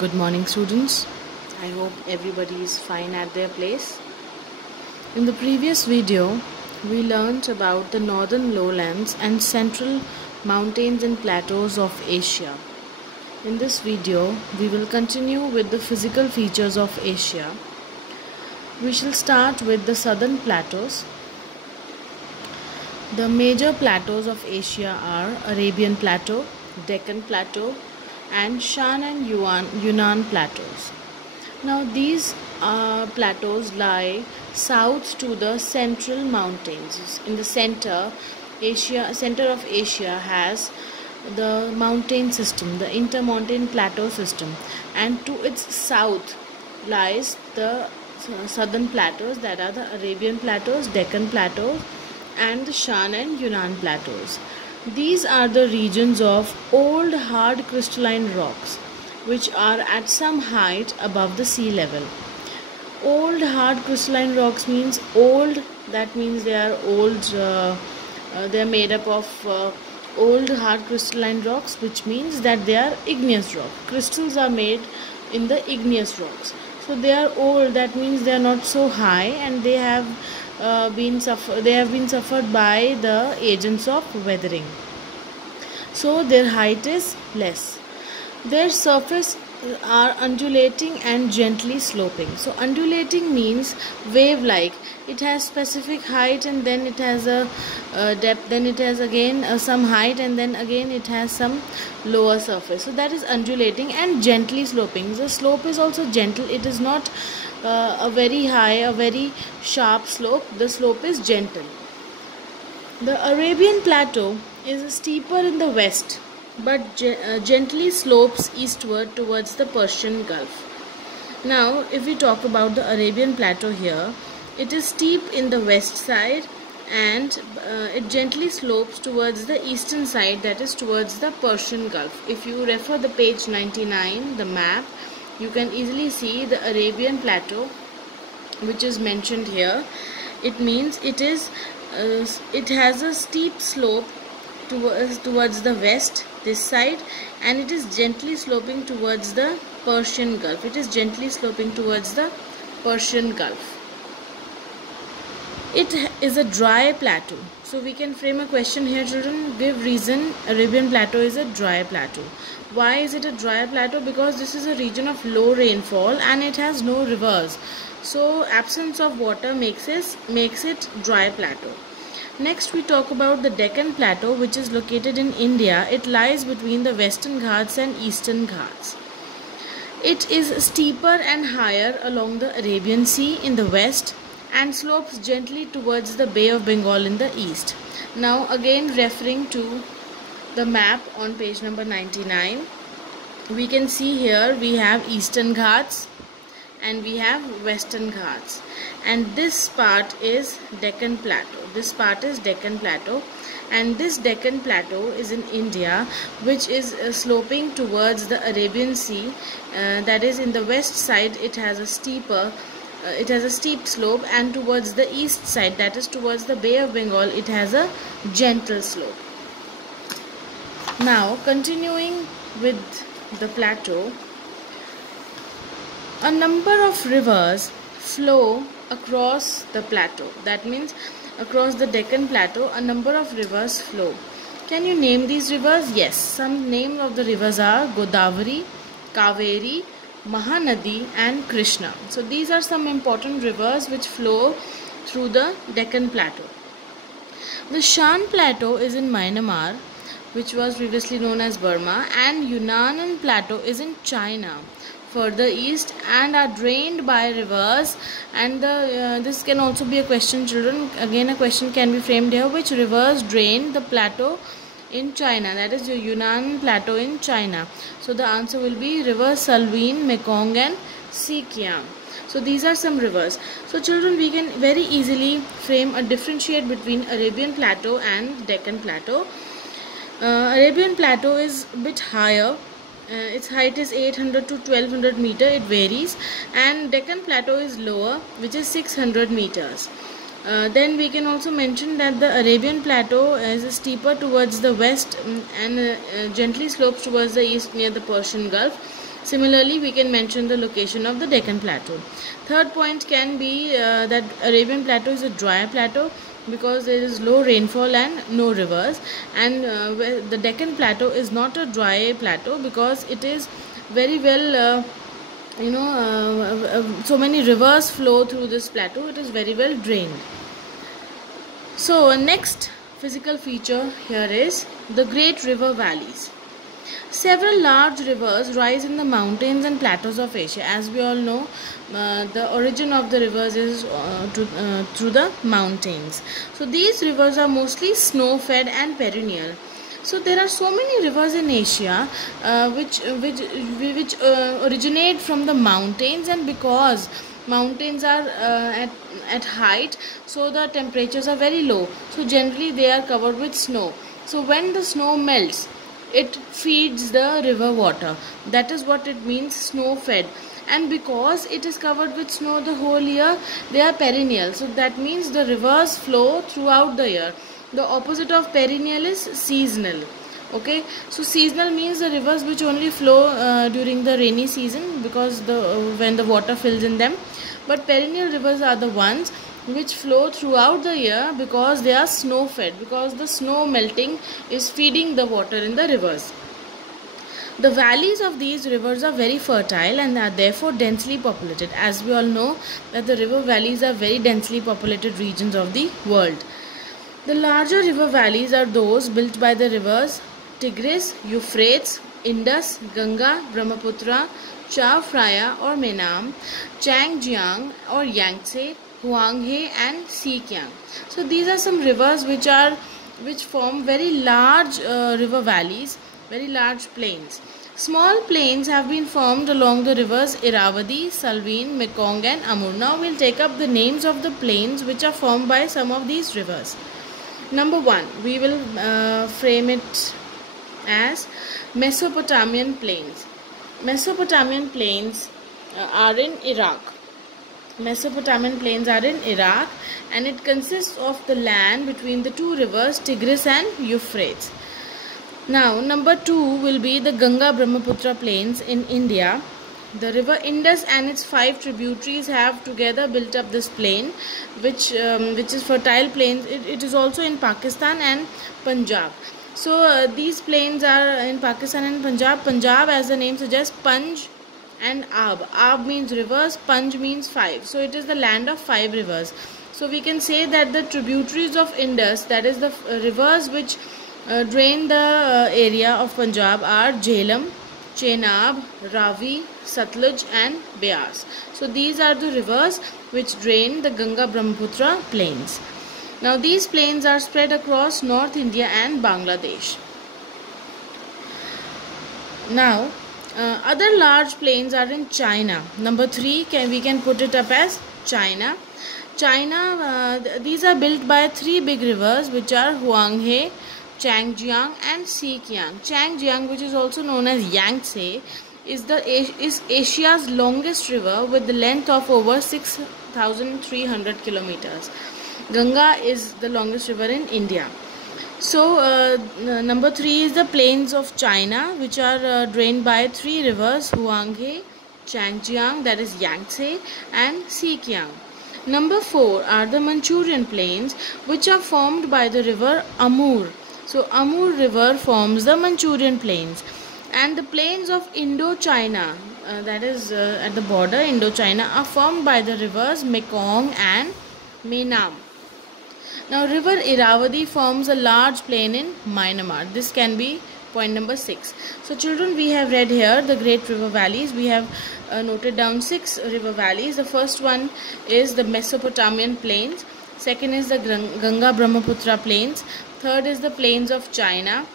Good morning, students. I hope everybody is fine at their place. In the previous video, we learnt about the northern lowlands and central mountains and plateaus of Asia. In this video, we will continue with the physical features of Asia. We shall start with the southern plateaus. The major plateaus of Asia are Arabian Plateau, Deccan Plateau, and Shan and Yunnan plateaus. Now these plateaus lie south to the central mountains. In the center of Asia has the mountain system, the intermontane plateau system, and to its south lies the southern plateaus, that are the Arabian plateaus, Deccan plateaus, and the Shan and Yunnan plateaus. These are the regions of old hard crystalline rocks which are at some height above the sea level. Old hard crystalline rocks means old, that means they are old, they are made up of old hard crystalline rocks, which means that they are igneous rock. Crystals are made in the igneous rocks. So they are old, that means they are not so high, and they have been suffered by the agents of weathering, so their height is less. Their surface are undulating and gently sloping. So undulating means wave like, it has specific height and then it has a depth, then it has again some height, and then again it has some lower surface. So that is undulating. And gently sloping, the slope is also gentle, it is not a very high, a very sharp slope. The slope is gentle. The Arabian Plateau is steeper in the west, but gently slopes eastward towards the Persian Gulf. Now, if we talk about the Arabian Plateau here, it is steep in the west side, and it gently slopes towards the eastern side, that is towards the Persian Gulf. If you refer the page 99, the map, you can easily see the Arabian Plateau, which is mentioned here. It means it has a steep slope towards the west, this side, and it is gently sloping towards the Persian Gulf. It is gently sloping towards the Persian Gulf. It is a dry plateau. So we can frame a question here, children. Give reason Arabian Plateau is a dry plateau. Why is it a dry plateau? Because this is a region of low rainfall and it has no rivers. So absence of water makes it dry plateau. Next we talk about the Deccan Plateau, which is located in India. It lies between the Western Ghats and Eastern Ghats. It is steeper and higher along the Arabian Sea in the west and slopes gently towards the Bay of Bengal in the east. Now again referring to the map on page number 99, we can see here we have Eastern Ghats and we have Western Ghats, and this part is Deccan Plateau. This part is Deccan Plateau, and this Deccan Plateau is in India, which is sloping towards the Arabian Sea. That is, in the west side it has a steep slope, and towards the east side, that is towards the Bay of Bengal, it has a gentle slope. Now continuing with the plateau, a number of rivers flow across the plateau. That means across the Deccan Plateau a number of rivers flow. Can you name these rivers? Yes, some names of the rivers are Godavari, Kaveri, Mahanadi and Krishna. So these are some important rivers which flow through the Deccan Plateau. The Shan Plateau is in Myanmar, which was previously known as Burma, and Yunnan Plateau is in China further east, and are drained by rivers. And this can also be a question, children. Again a question can be framed here: which rivers drain the plateau in China, that is the Yunnan Plateau in China? So the answer will be rivers Salween, Mekong and Sikiang. So these are some rivers. So children, we can very easily frame a differentiate between Arabian Plateau and Deccan Plateau. Arabian Plateau is a bit higher. Its height is 800 to 1200 meter, it varies, and Deccan Plateau is lower, which is 600 meters. Then we can also mention that the Arabian Plateau is steeper towards the west and gently slopes towards the east near the Persian Gulf. Similarly, we can mention the location of the Deccan Plateau. Third point can be that Arabian Plateau is a dry plateau because there is low rainfall and no rivers, and the Deccan Plateau is not a dry plateau because it is very well so many rivers flow through this plateau. It is very well drained. So next physical feature here is the Great River Valleys. Several large rivers rise in the mountains and plateaus of Asia. As we all know, the origin of the rivers is through the mountains. So these rivers are mostly snow-fed and perennial. So there are so many rivers in Asia which originate from the mountains, and because mountains are at height, so the temperatures are very low. So generally they are covered with snow. So when the snow melts, it feeds the river water. That is what it means, snow fed. And because it is covered with snow the whole year, they are perennial. So that means the rivers flow throughout the year. The opposite of perennial is seasonal. Okay, so seasonal means the rivers which only flow during the rainy season because when the water fills in them. But perennial rivers are the ones which flow throughout the year because they are snow fed, because the snow melting is feeding the water in the rivers. The valleys of these rivers are very fertile and are therefore densely populated. As we all know that the river valleys are very densely populated regions of the world. The larger river valleys are those built by the rivers Tigris, Euphrates, Indus, Ganga, Brahmaputra, Chao Phraya or Menam, Changjiang or Yangtze, Huanghe and Sikiang. So these are some rivers which form very large river valleys, very large plains. Small plains have been formed along the rivers Irrawaddy, Salween, Mekong and Amur. Now we'll take up the names of the plains which are formed by some of these rivers. Number 1, we will frame it as Mesopotamian plains. Mesopotamian plains are in Iraq. Mesopotamian plains are in Iraq, and it consists of the land between the two rivers Tigris and Euphrates. Now number 2 will be the Ganga Brahmaputra plains in India. The river Indus and its 5 tributaries have together built up this plain, which is fertile plains. It is also in Pakistan and Punjab. So these plains are in Pakistan and Punjab. Punjab, as the name suggests, Panj and Ab. Ab means rivers, Panj means 5. So it is the land of 5 rivers. So we can say that the tributaries of Indus, that is the rivers which drain the area of Punjab, are Jhelum, Chenab, Ravi, Satluj and Beas. So these are the rivers which drain the Ganga Brahmaputra plains. Now these plains are spread across North India and Bangladesh. Now other large plains are in China. Number 3 we can put it up as China. These are built by 3 big rivers which are Huanghe, Changjiang and Sikiang. Changjiang, which is also known as Yangtze, is Asia's longest river with the length of over 6,300 kilometers. Ganga is the longest river in India. So number 3 is the plains of China, which are drained by 3 rivers Huanghe, Changjiang, that is Yangtze, and Sikiang. Number 4 are the Manchurian plains, which are formed by the river Amur. So Amur river forms the Manchurian plains. And the plains of Indochina, that is at the border Indochina, are formed by the rivers Mekong and Menam. Now river Irrawaddy forms a large plain in Myanmar. This can be point number 6. So children, we have read here the great river valleys. We have noted down 6 river valleys. The first one is the Mesopotamian plains. Second is the Ganga Brahmaputra plains. Third is the plains of China.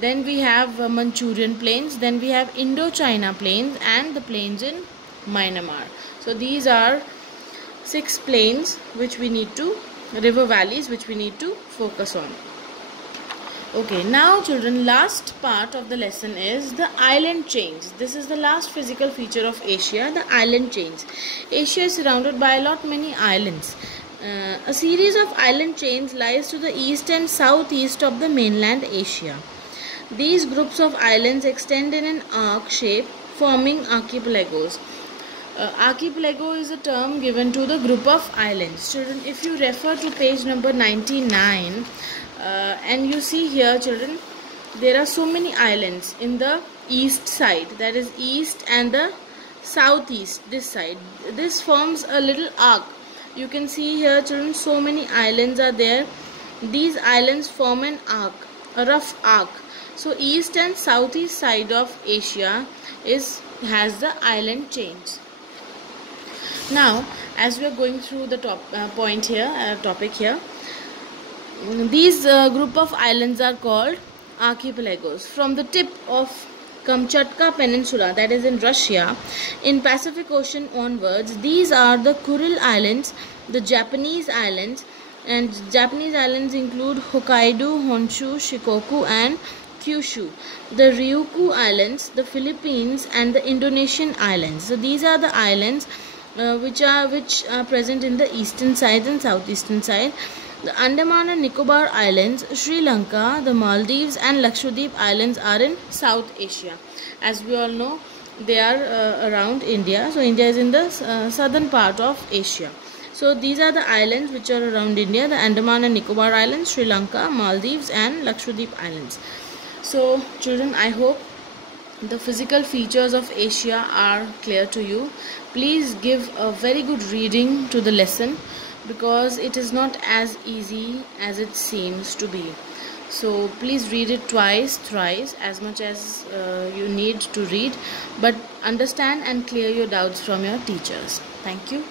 Then we have Manchurian plains. Then we have Indochina plains and the plains in Myanmar. So these are 6 plains which we need to, river valleys which we need to focus on. Okay, now children, last part of the lesson is the island chains. This is the last physical feature of Asia, the island chains. Asia is surrounded by many islands. A series of island chains lies to the east and southeast of the mainland Asia. These groups of islands extend in an arc shape, forming archipelagos. Archipelago is a term given to the group of islands. Children, if you refer to page number 99, and you see here, children, there are so many islands in the east side, that is east and the southeast, this side. This forms a little arc. You can see here, children, so many islands are there. These islands form an arc, a rough arc. So east and southeast side of Asia has the island chains. Now, as we are going through the topic here, these group of islands are called archipelagos. From the tip of Kamchatka Peninsula, that is in Russia, in Pacific Ocean onwards, these are the Kuril Islands, the Japanese Islands, and Japanese islands include Hokkaido, Honshu, Shikoku, and Kyushu, the Ryukyu Islands, the Philippines, and the Indonesian Islands. So these are the islands which are present in the eastern side and southeastern side. The Andaman and Nicobar Islands, Sri Lanka, the Maldives, and Lakshadweep Islands are in South Asia. As we all know, they are around India. So India is in the southern part of Asia. So these are the islands which are around India: the Andaman and Nicobar Islands, Sri Lanka, Maldives, and Lakshadweep Islands. So children, I hope the physical features of Asia are clear to you. Please give a very good reading to the lesson, because it is not as easy as it seems to be. So please read it twice, thrice, as much as you need to read, but understand and clear your doubts from your teachers. Thank you.